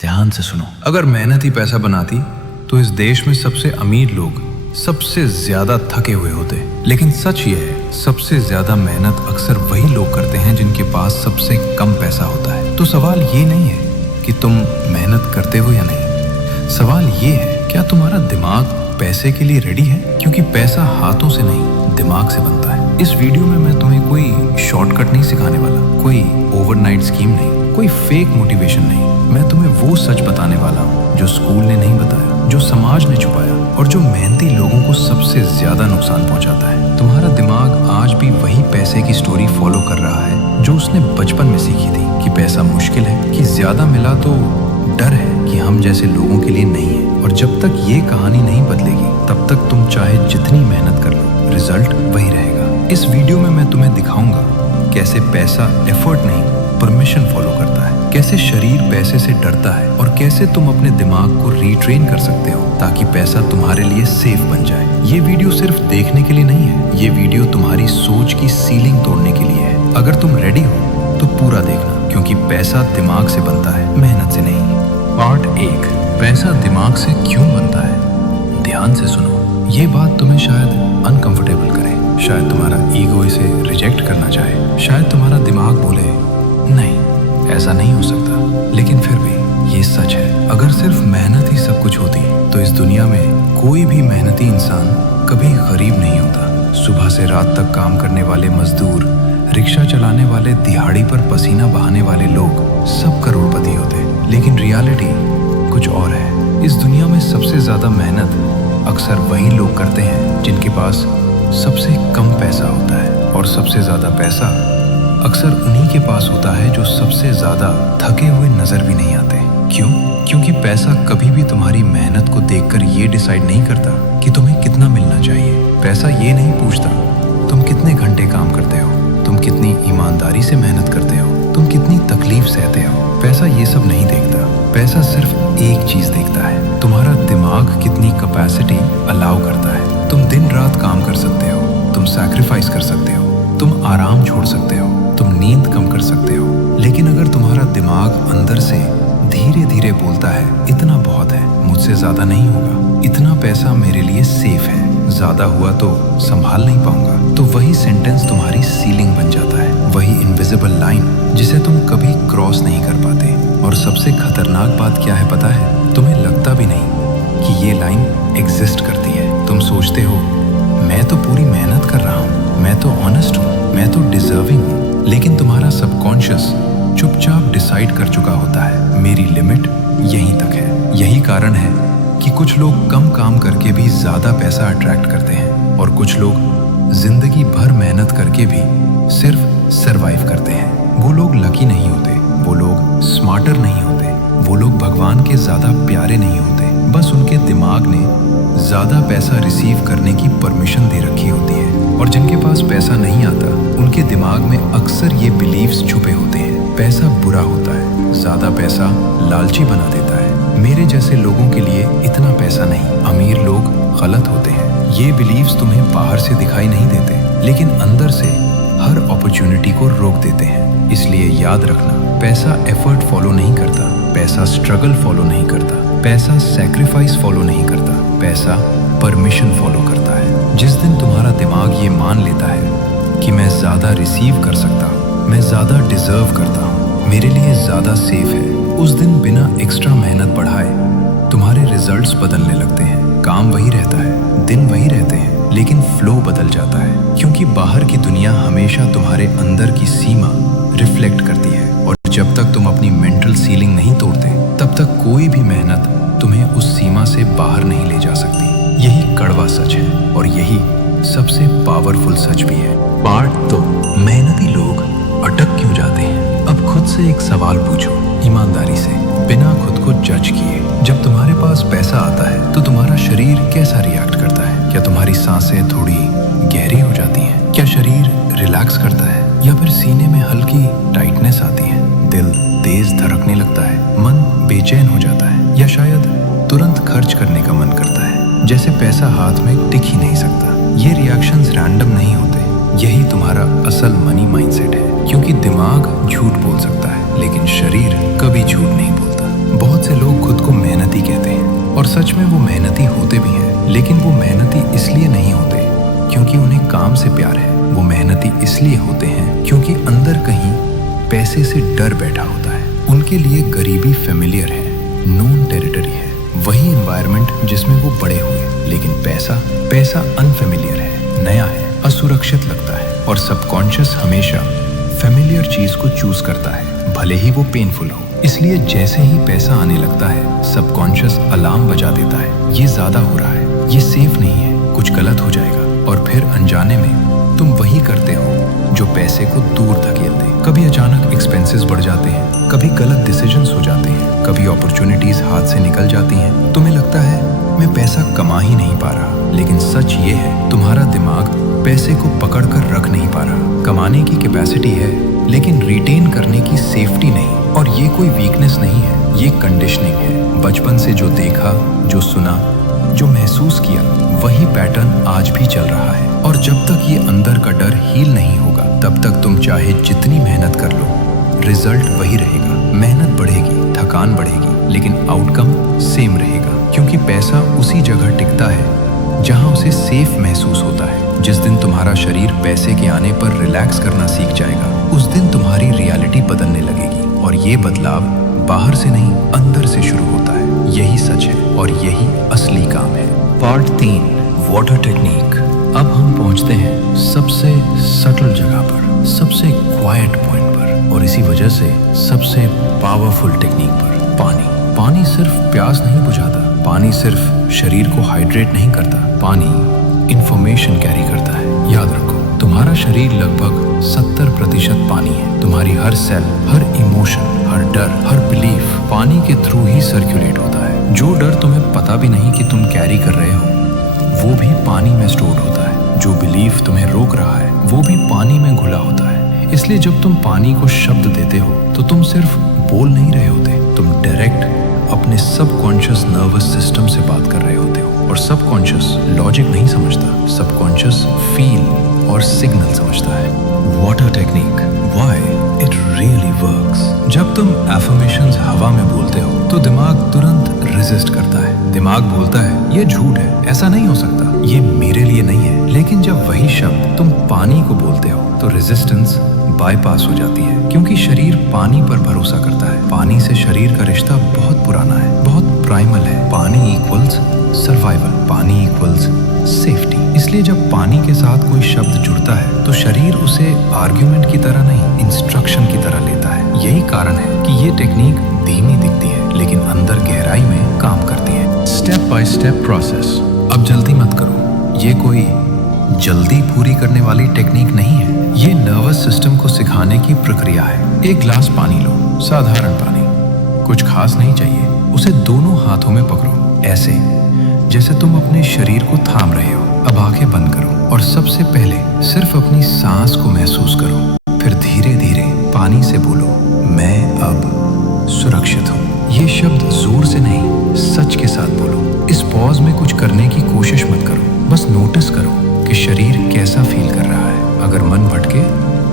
ध्यान से सुनो। अगर मेहनत ही पैसा बनाती तो इस देश में सबसे अमीर लोग सबसे ज्यादा थके हुए होते। लेकिन सच ये है, सबसे ज्यादा मेहनत अक्सर वही लोग करते हैं जिनके पास सबसे कम पैसा होता है। तो सवाल ये नहीं है कि तुम मेहनत करते हो या नहीं, सवाल ये है क्या तुम्हारा दिमाग पैसे के लिए रेडी है? क्योंकि पैसा हाथों से नहीं, दिमाग से बनता है। इस वीडियो में मैं तुम्हें कोई शॉर्टकट नहीं सिखाने वाला, कोई ओवरनाइट स्कीम नहीं, कोई फेक मोटिवेशन नहीं। मैं तुम्हें वो सच बताने वाला हूँ जो स्कूल ने नहीं बताया, जो समाज ने छुपाया और जो मेहनती लोगों को सबसे ज्यादा नुकसान पहुंचाता है। तुम्हारा दिमाग आज भी वही पैसे की स्टोरी फॉलो कर रहा है जो उसने बचपन में सीखी थी, कि पैसा मुश्किल है, कि ज्यादा मिला तो डर है, कि हम जैसे लोगों के लिए नहीं है। और जब तक ये कहानी नहीं बदलेगी तब तक तुम चाहे जितनी मेहनत कर लो, रिजल्ट वही रहेगा। इस वीडियो में मैं तुम्हें दिखाऊंगा कैसे पैसा एफर्ट नहीं, परमिशन फॉलो करता है, कैसे शरीर पैसे से डरता है और कैसे तुम अपने दिमाग को रीट्रेन कर सकते हो ताकि पैसा तुम्हारे लिए सेफ बन जाए। ये वीडियो सिर्फ देखने के लिए नहीं है, ये वीडियो तुम्हारी सोच की सीलिंग तोड़ने के लिए है। अगर तुम रेडी हो तो पूरा देखना, क्योंकि पैसा दिमाग से बनता है, मेहनत से नहीं। पार्ट 1, पैसा दिमाग से क्यों बनता है। ध्यान से सुनो। ये बात तुम्हें शायद अनकंफर्टेबल करे, शायद तुम्हारा ईगो इसे रिजेक्ट करना चाहे, शायद तुम्हारा दिमाग बोले नहीं ऐसा नहीं हो सकता, लेकिन फिर भी ये सच है। अगर सिर्फ मेहनत ही सब कुछ होती तो इस दुनिया में कोई भी मेहनती इंसान कभी गरीब नहीं होता। सुबह से रात तक काम करने वाले मजदूर, रिक्शा चलाने वाले, दिहाड़ी पर पसीना बहाने वाले लोग सब करोड़पति होते। लेकिन रियलिटी कुछ और है। इस दुनिया में सबसे ज्यादा मेहनत अक्सर वही लोग करते हैं जिनके पास सबसे कम पैसा होता है, और सबसे ज्यादा पैसा अक्सर उन्हीं के पास होता है जो सबसे ज्यादा थके हुए नजर भी नहीं आते। क्यों? क्योंकि पैसा कभी भी तुम्हारी मेहनत को देखकर ये डिसाइड नहीं करता कि तुम्हें कितना मिलना चाहिए। पैसा ये नहीं पूछता तुम कितने घंटे काम करते हो, तुम कितनी ईमानदारी से मेहनत करते हो, तुम कितनी तकलीफ सहते हो। पैसा ये सब नहीं देखता। पैसा सिर्फ एक चीज देखता है, तुम्हारा दिमाग कितनी कैपेसिटी अलाउ करता है। तुम दिन रात काम कर सकते हो, तुम सैक्रिफाइस कर सकते हो, तुम आराम छोड़ सकते हो, तुम नींद कम कर सकते हो। लेकिन अगर तुम्हारा दिमाग अंदर से धीरे धीरे बोलता है इतना बहुत है, मुझसे ज्यादा नहीं होगा, इतना पैसा मेरे लिए सेफ है, ज्यादा हुआ तो संभाल नहीं पाऊंगा, तो वही सेंटेंस तुम्हारी सीलिंग बन जाता है, वही इनविजिबल लाइन जिसे तुम कभी क्रॉस नहीं कर पाते। और सबसे खतरनाक बात क्या है पता है? तुम्हें लगता भी नहीं कि ये लाइन एग्जिस्ट करती है। तुम सोचते हो मैं तो पूरी मेहनत कर रहा हूँ, मैं तो ऑनेस्ट हूँ, मैं तो डिजर्विंग हूँ। लेकिन तुम्हारा सबकॉन्शियस चुपचाप डिसाइड कर चुका होता है मेरी लिमिट यहीं तक है। यही कारण है कि कुछ लोग कम काम करके भी ज्यादा पैसा अट्रैक्ट करते हैं, और कुछ लोग जिंदगी भर मेहनत करके भी सिर्फ सरवाइव करते हैं। वो लोग लकी नहीं होते, वो लोग स्मार्टर नहीं होते, वो लोग भगवान के ज्यादा प्यारे नहीं होते। बस उनके दिमाग ने ज्यादा पैसा रिसीव करने की परमिशन दे रखी होती है। और जिनके पास पैसा नहीं आता उनके दिमाग में अक्सर ये बिलीव्स छुपे होते हैं, पैसा बुरा होता है, ज्यादा पैसा लालची बना देता है, मेरे जैसे लोगों के लिए इतना पैसा नहीं, अमीर लोग गलत होते हैं। ये बिलीव्स तुम्हें बाहर से दिखाई नहीं देते, लेकिन अंदर से हर अपॉर्चुनिटी को रोक देते हैं। इसलिए याद रखना, पैसा एफर्ट फॉलो नहीं करता, पैसा स्ट्रगल फॉलो नहीं करता, पैसा सैक्रिफाइस फॉलो नहीं करता, पैसा परमिशन फॉलो करता है। जिस दिन तुम्हारा दिमाग ये मान लेता है कि मैं ज्यादा रिसीव कर सकता हूँ, मैं ज्यादा डिजर्व करता हूँ, मेरे लिए ज्यादा सेफ है, उस दिन बिना एक्स्ट्रा मेहनत बढ़ाए तुम्हारे रिजल्ट्स बदलने लगते हैं। काम वही रहता है, दिन वही रहते हैं, लेकिन फ्लो बदल जाता है। क्योंकि बाहर की दुनिया हमेशा तुम्हारे अंदर की सीमा रिफ्लेक्ट करती है, और जब तक तुम अपनी मेंटल सीलिंग नहीं तोड़ते तब तक कोई भी मेहनत तुम्हें उस सीमा से बाहर नहीं ले जा सकती। यही कड़वा सच है, और यही सबसे पावरफुल सच भी है। पार्ट 2, मेहनती लोग अटक क्यों जाते हैं। अब खुद से एक सवाल पूछो, ईमानदारी से, बिना खुद को जज किए। जब तुम्हारे पास पैसा आता है तो तुम्हारा शरीर कैसा रिएक्ट करता है? क्या तुम्हारी सांसें थोड़ी गहरी हो जाती हैं? क्या शरीर रिलैक्स करता है, या फिर सीने में हल्की टाइटनेस आती है, दिल तेज धड़कने लगता है, मन बेचैन हो जाता है, या शायद तुरंत खर्च करने का मन करता है, जैसे पैसा हाथ में टिक ही नहीं सकता? ये रिएक्शंस रैंडम नहीं होते, यही तुम्हारा असल मनी माइंडसेट है। क्योंकि दिमाग झूठ बोल सकता है, लेकिन शरीर कभी झूठ नहीं बोलता। बहुत से लोग खुद को मेहनती कहते हैं और सच में वो मेहनती होते भी हैं, लेकिन वो मेहनती इसलिए नहीं होते क्योंकि उन्हें काम से प्यार है। वो मेहनती इसलिए होते हैं क्योंकि अंदर कहीं पैसे से डर बैठा होता है। उनके लिए गरीबी फेमिलियर है, नोन टेरिटरी है, वही एनवायरनमेंट जिसमें वो बड़े हुए। लेकिन पैसा अनफेमिलियर है, नया है, असुरक्षित लगता है और सबकॉन्शियस हमेशा फेमिलियर चीज को चूज करता है, भले ही वो पेनफुल हो। इसलिए जैसे ही पैसा आने लगता है, सबकॉन्शियस अलार्म बजा देता है, ये ज्यादा हो रहा है, ये सेफ नहीं है, कुछ गलत हो जाएगा। और फिर अनजाने में तुम वही करते हो जो पैसे को दूर धकेल दे। कभी अचानक एक्सपेंसेस बढ़ जाते हैं, कभी गलत डिसीजंस हो जाते हैं, कभी अपॉर्चुनिटीज हाथ से निकल जाती हैं। तुम्हें लगता है मैं पैसा कमा ही नहीं पा रहा, लेकिन सच ये है तुम्हारा दिमाग पैसे को पकड़ कर रख नहीं पा रहा। कमाने की कैपेसिटी है, लेकिन रिटेन करने की सेफ्टी नहीं। और ये कोई वीकनेस नहीं है, ये कंडीशनिंग है। बचपन से जो देखा, जो सुना, जो महसूस किया, वही पैटर्न आज भी चल रहा है। और जब तक ये अंदर का डर हील नहीं होगा, तब तक तुम चाहे जितनी मेहनत कर लो, रिजल्ट वही रहेगा। मेहनत बढ़ेगी, थकान बढ़ेगी, लेकिन आउटकम सेम रहेगा। क्योंकि पैसा उसी जगह टिकता है जहां उसे सेफ महसूस होता है। जिस दिन तुम्हारा शरीर पैसे के आने पर रिलैक्स करना सीख जाएगा, उस दिन तुम्हारी रियलिटी बदलने लगेगी। और ये बदलाव बाहर से नहीं, अंदर से शुरू होता है। यही सच है और यही असली काम है। Part 3, water technique. अब हम पहुंचते हैं सबसे सटल जगह पर, सबसे क्वाइट पॉइंट पर, और इसी वजह से सबसे पावरफुल टेक्निक पर। पानी सिर्फ प्यास नहीं बुझाता, पानी सिर्फ शरीर को हाइड्रेट नहीं करता, पानी इंफॉर्मेशन कैरी करता है। याद रखो, तुम्हारा शरीर लगभग 70% पानी है। तुम्हारी हर सेल, हर इमोशन, हर डर, हर बिलीफ पानी के थ्रू ही सर्कुलेट होता है। जो डर तुम्हें पता भी नहीं कि तुम कैरी कर रहे हो, वो भी पानी में स्टोर होता है। जो बिलीफ तुम्हें रोक रहा है, वो भी पानी में घुला होता है। इसलिए जब तुम पानी को शब्द देते हो, तो तुम सिर्फ बोल नहीं रहे होते, तुम डायरेक्ट अपने सबकॉन्शियस नर्वस सिस्टम से बात कर रहे होते हो। और सबकॉन्शियस लॉजिक नहीं समझता, सबकॉन्शियस फील और सिग्नल समझता है। Water technique, why it really works. जब तुम एफर्मेशंस हवा में बोलते हो, तो दिमाग तुरंत रेजिस्ट करता है। दिमाग बोलता है ये झूठ है, ऐसा नहीं हो सकता, ये मेरे लिए नहीं है। लेकिन जब वही शब्द तुम पानी को बोलते हो, तो रेजिस्टेंस बाईपास हो जाती है। क्योंकि शरीर पानी पर भरोसा करता है। पानी से शरीर का रिश्ता बहुत पुराना है, बहुत प्राइमल है। पानी इक्वल्स सर्वाइवल, पानी इक्वल्स सेफ्टी। इसलिए जब पानी के साथ कोई शब्द जुड़ता है, तो शरीर उसे आर्ग्यूमेंट की तरह नहीं, इंस्ट्रक्शन की तरह लेता है। यही कारण है कि ये टेक्निक धीमी दिखती है, लेकिन अंदर गहराई में काम करती है। Step by step process. अब जल्दी मत करो, ये कोई जल्दी पूरी करने वाली टेक्निक नहीं है। ये नर्वस सिस्टम को सिखाने की प्रक्रिया है। एक ग्लास पानी लो, साधारण पानी, कुछ खास नहीं चाहिए। उसे दोनों हाथों में पकड़ो, ऐसे जैसे तुम अपने शरीर को थाम रहे हो। अब आंखें बंद करो और सबसे पहले सिर्फ अपनी सांस को महसूस करो। फिर धीरे धीरे पानी से बोलो, मैं अब सुरक्षित हूँ। ये शब्द जोर से नहीं, सच के साथ बोलो। इस पॉज में कुछ करने की कोशिश मत करो, बस नोटिस करो कि शरीर कैसा फील कर रहा है। अगर मन भटके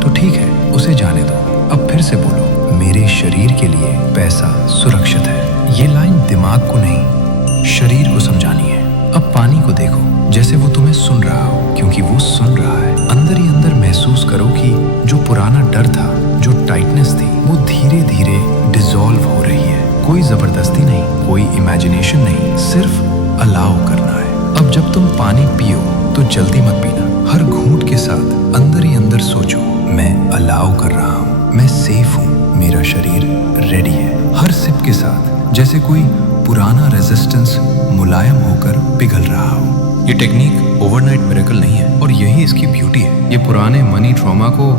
तो ठीक है, उसे जाने दो। अब फिर से बोलो, मेरे शरीर के लिए पैसा सुरक्षित है। ये लाइन दिमाग को नहीं, शरीर को समझानी है। अब पानी को देखो जैसे वो तुम्हें सुन रहा हो, क्योंकि वो सुन रहा है। अंदर ही अंदर महसूस करो कि जो पुराना डर था, जो टाइटनेस थी, वो धीरे धीरे डिसॉल्व हो रही है। कोई जबरदस्ती नहीं, कोई इमेजिनेशन नहीं, सिर्फ अलाउ करना है। अब जब तुम पानी पियो तो जल्दी मत पीना। हर घूंट के साथ अंदर ही अंदर सोचो, मैं अलाउ कर रहा हूँ, मैं सेफ हूँ, मेरा शरीर रेडी है। हर सिप के साथ जैसे कोई पुराना रेजिस्टेंस मुलायम होकर पिघल रहा हो। ये टेक्निक ओवरनाइट मिरेकल नहीं है, और यही इसकी ब्यूटी है। ये पुराने मनी ट्रॉमा को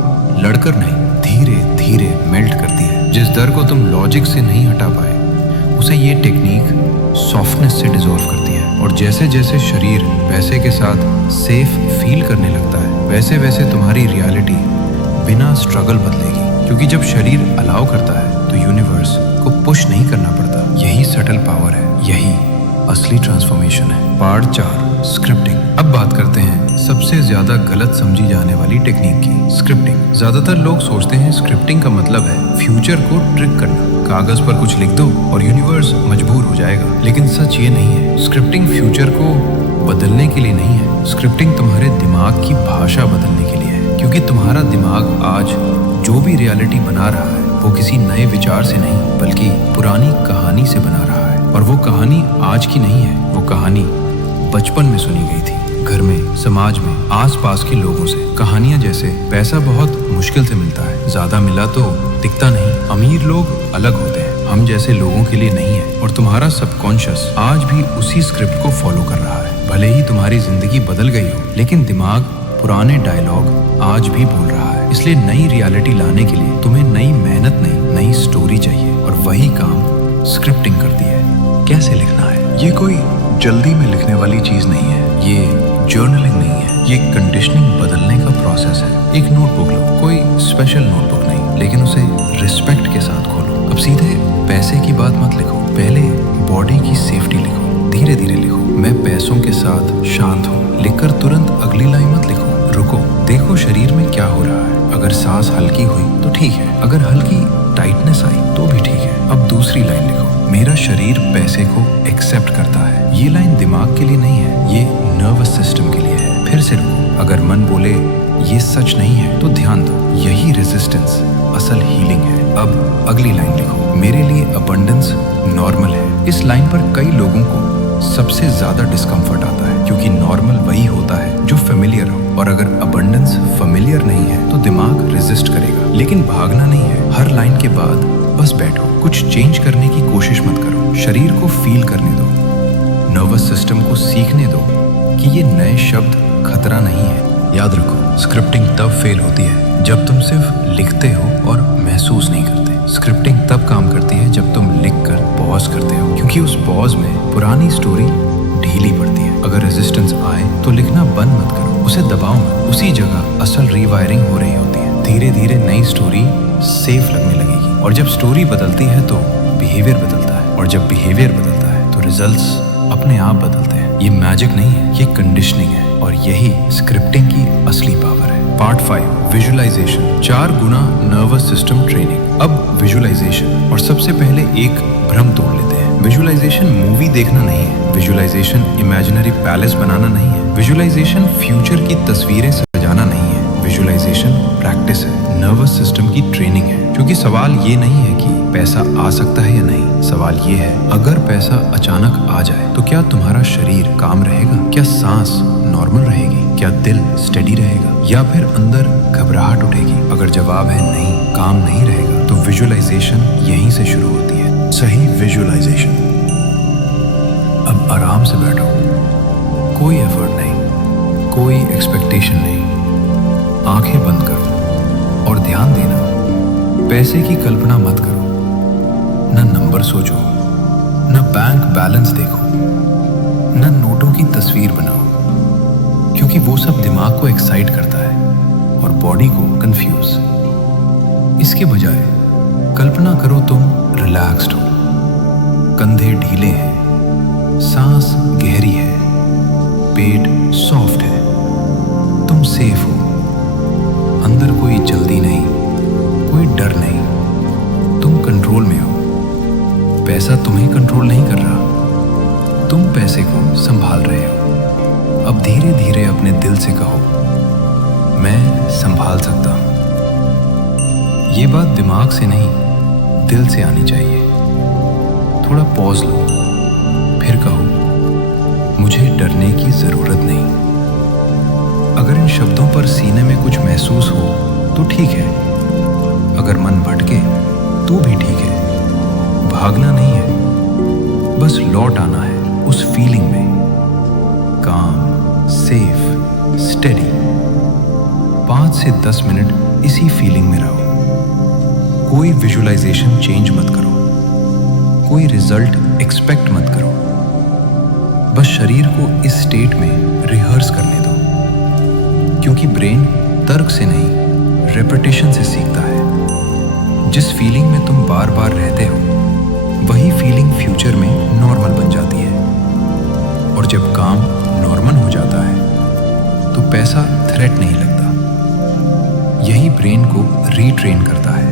लड़कर नहीं, धीरे धीरे मेल्ट करती है। जिस डर को तुम लॉजिक से नहीं हटा पाए, उसे ये टेक्निक सॉफ्टनेस से डिसॉल्व करती है। और जैसे जैसे शरीर पैसे के साथ सेफ फील करने लगता है, वैसे वैसे तुम्हारी रियलिटी बिना स्ट्रगल बदलेगी। क्योंकि जब शरीर अलाउ करता है, तो यूनिवर्स को पुश नहीं करना पड़ता। यही सटल पावर है, यही असली ट्रांसफॉर्मेशन है। Part 4, scripting. अब बात करते हैं सबसे ज्यादा गलत समझी जाने वाली टेक्निक की, स्क्रिप्टिंग। ज्यादातर लोग सोचते हैं स्क्रिप्टिंग का मतलब है फ्यूचर को ट्रिक करना, कागज पर कुछ लिख दो और यूनिवर्स मजबूर हो जाएगा। लेकिन सच ये नहीं है। स्क्रिप्टिंग फ्यूचर को बदलने के लिए नहीं है, स्क्रिप्टिंग तुम्हारे दिमाग की भाषा बदलने के लिए है। क्योंकि तुम्हारा दिमाग आज जो भी रियलिटी बना रहा है वो किसी नए विचार से नहीं बल्कि पुरानी कहानी से बना रहा है। और वो कहानी आज की नहीं है, वो कहानी बचपन में सुनी गई थी, घर में, समाज में, आसपास के लोगों से। कहानियां जैसे पैसा बहुत मुश्किल से मिलता है, ज्यादा मिला तो दिखता नहीं, अमीर लोग अलग होते हैं, हम जैसे लोगों के लिए नहीं है। और तुम्हारा सबकॉन्शियस आज भी उसी स्क्रिप्ट को फॉलो कर रहा है। भले ही तुम्हारी जिंदगी बदल गई हो, लेकिन दिमाग पुराने डायलॉग आज भी बोल रहा है। इसलिए नई रियलिटी लाने के लिए तुम्हें नई मेहनत नहीं, नई स्टोरी चाहिए। और वही काम स्क्रिप्टिंग करती है। कैसे लिखना है? ये कोई जल्दी में लिखने वाली चीज नहीं है, ये जर्नलिंग नहीं है, ये कंडीशनिंग बदलने का प्रोसेस है। एक नोटबुक लो, कोई स्पेशल नोटबुक नहीं, लेकिन उसे रिस्पेक्ट के साथ खोलो। अब सीधे पैसे की बात मत लिखो, पहले बॉडी की सेफ्टी लिखो, धीरे धीरे लिखो। मैं पैसों के साथ शांत हूँ लिखकर तुरंत अगली लाइन मत लिखो, रुको, देखो शरीर में क्या हो रहा है। अगर सांस हल्की हुई तो ठीक है, अगर हल्की टाइटनेस आई तो भी ठीक है। अब दूसरी लाइन लिखो, मेरा शरीर पैसे को एक्सेप्ट करता है। ये लाइन दिमाग के लिए नहीं है, ये नर्वस सिस्टम के लिए है। फिर से रुको, अगर मन बोले ये सच नहीं है तो ध्यान दो, यही रेजिस्टेंस असल हीलिंग है। अब अगली लाइन लिखो, मेरे लिए अबंडेंस नॉर्मल है। इस लाइन पर कई लोगों को सबसे ज्यादा डिस्कम्फर्ट आता है, क्योंकि नॉर्मल वही होता है जो फेमिलियर हो। और अगर अबंडेंस फेमिलियर नहीं है तो दिमाग रेजिस्ट करेगा। लेकिन भागना नहीं है, हर लाइन के बाद बस बैठो, कुछ चेंज करने की कोशिश मत करो, शरीर को फील करने दो, नर्वस सिस्टम को सीखने दो कि ये नए शब्द खतरा नहीं है। याद रखो, स्क्रिप्टिंग तब फेल होती है जब तुम सिर्फ लिखते हो और महसूस नहीं करते। स्क्रिप्टिंग तब काम करती है जब तुम लिखकर पॉज करते हो, क्योंकि उस पॉज में पुरानी स्टोरी ढीली पड़ती है। अगर रेजिस्टेंस आए तो लिखना बंद मत करो, उसे दबाओ मत, उसी जगह असल रीवायरिंग हो रही होती है। धीरे धीरे नई स्टोरी सेफ लगने लगेगी। और जब स्टोरी बदलती है तो बिहेवियर बदलता है, और जब बिहेवियर बदलता है तो रिजल्ट्स अपने आप बदलते हैं। ये मैजिक नहीं है, ये कंडीशनिंग है, और यही स्क्रिप्टिंग की असली पावर है। पार्ट 5, विजुअलाइजेशन, 4 गुना नर्वस सिस्टम ट्रेनिंग। अब विजुअलाइजेशन, और सबसे पहले एक भ्रम तोड़ लेते हैं। विजुअलाइजेशन मूवी देखना नहीं है, विजुअलाइजेशन इमेजिनरी पैलेस बनाना नहीं है, विजुअलाइजेशन फ्यूचर की तस्वीरें सजाना नहीं है, विजुअलाइजेशन प्रैक्टिस है, नर्वस सिस्टम की ट्रेनिंग है। क्योंकि सवाल ये नहीं है कि पैसा आ सकता है या नहीं, सवाल ये है अगर पैसा अचानक आ जाए तो क्या तुम्हारा शरीर काम रहेगा, क्या सांस नॉर्मल रहेगी, क्या दिल स्टेडी रहेगा, या फिर अंदर घबराहट उठेगी। अगर जवाब है नहीं, काम नहीं रहेगा, तो विजुअलाइजेशन यहीं से शुरू होती है। सही विजुअलाइजेशन। अब आराम से बैठो, कोई एफर्ट नहीं, कोई एक्सपेक्टेशन नहीं, आंखें बंद करो और ध्यान देना, पैसे की कल्पना मत करो, न नंबर सोचो, न बैंक बैलेंस देखो, न नोटों की तस्वीर बनाओ, क्योंकि वो सब दिमाग को एक्साइट करता है और बॉडी को कंफ्यूज। इसके बजाय कल्पना करो तुम रिलैक्स्ड हो, कंधे ढीले हैं, सांस गहरी है, पेट सॉफ्ट है, तुम सेफ हो, अंदर कोई जल्दी नहीं, कोई डर नहीं, तुम कंट्रोल में हो। पैसा तुम्हें कंट्रोल नहीं कर रहा, तुम पैसे को संभाल रहे हो। अब धीरे धीरे अपने दिल से कहो, मैं संभाल सकता हूं। ये बात दिमाग से नहीं, दिल से आनी चाहिए। थोड़ा पॉज लो, फिर कहो, मुझे डरने की जरूरत नहीं। अगर इन शब्दों पर सीने में कुछ महसूस हो तो ठीक है, अगर मन भटके तो भी ठीक है। भागना नहीं है, बस लौट आना है उस फीलिंग में, काम, सेफ, स्टेडी। 5 से 10 मिनट इसी फीलिंग में रहो। कोई विजुअलाइजेशन चेंज मत करो, कोई रिजल्ट एक्सपेक्ट मत करो, बस शरीर को इस स्टेट में रिहर्स करने दो। क्योंकि ब्रेन तर्क से नहीं, रेपिटेशन से सीखता है। जिस फीलिंग में तुम बार बार रहते हो, वही फीलिंग फ्यूचर में नॉर्मल बन जाती है। और जब काम नॉर्मल हो जाता है तो पैसा रीट्रेन करता है।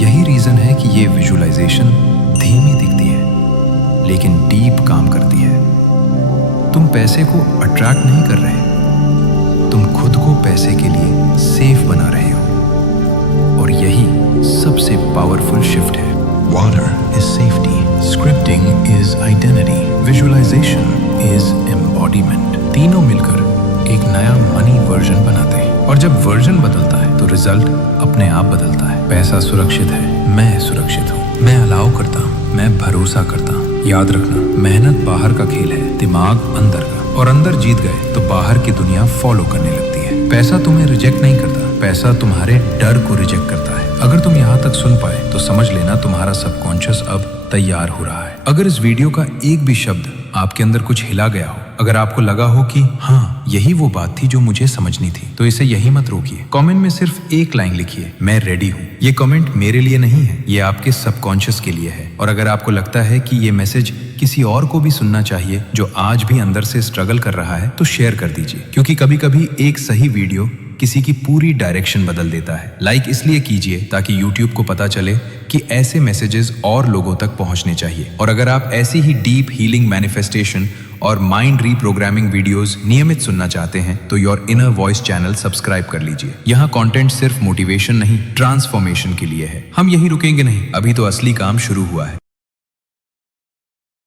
यही रीजन है कि ये विजुअलाइजेशन धीमी दिखती है लेकिन डीप काम करती है। तुम पैसे को अट्रैक्ट नहीं कर रहे, तुम खुद को पैसे के लिए सेफ बना रहे हो, और यही सबसे पावरफुल शिफ्ट है। Water is safety, scripting is identity, visualization is embodiment. तीनों मिलकर एक नया मनी वर्जन बनाते हैं, और जब वर्जन बदलता है तो रिजल्ट अपने आप बदलता है। पैसा सुरक्षित है, मैं सुरक्षित हूँ, मैं अलाउ करता हूँ, मैं भरोसा करता हूँ। याद रखना, मेहनत बाहर का खेल है, दिमाग अंदर का, और अंदर जीत गए तो बाहर की दुनिया फॉलो करने लगती है। पैसा तुम्हें रिजेक्ट नहीं करता, पैसा तुम्हारे डर को रिजेक्ट करता है। अगर तुम यहाँ तक सुन पाए तो समझ लेना तुम्हारा सबकॉन्शियस अब तैयार हो रहा है। अगर इस वीडियो का एक भी शब्द आपके अंदर कुछ हिला गया हो, अगर आपको लगा हो कि हाँ यही वो बात थी जो मुझे समझनी थी, तो इसे यही मत रोकिए। कमेंट में सिर्फ एक लाइन लिखिए, मैं रेडी हूँ। ये कमेंट मेरे लिए नहीं है, ये आपके सबकॉन्शियस के लिए है। और अगर आपको लगता है कि ये मैसेज किसी और को भी सुनना चाहिए जो आज भी अंदर से स्ट्रगल कर रहा है, तो शेयर कर दीजिए, क्योंकि कभी कभी एक सही वीडियो किसी की पूरी डायरेक्शन बदल देता है। लाइक इसलिए कीजिए ताकि YouTube को पता चले कि ऐसे मैसेजेस और लोगों तक पहुंचने चाहिए। और अगर आप ऐसी ही डीप हीलिंग मैनिफेस्टेशन और माइंड रीप्रोग्रामिंग वीडियोस नियमित सुनना चाहते हैं तो your inner voice channel subscribe कर लीजिए। यहाँ कंटेंट सिर्फ मोटिवेशन नहीं, ट्रांसफॉर्मेशन के लिए है। हम यहीं रुकेंगे नहीं, अभी तो असली काम शुरू हुआ है।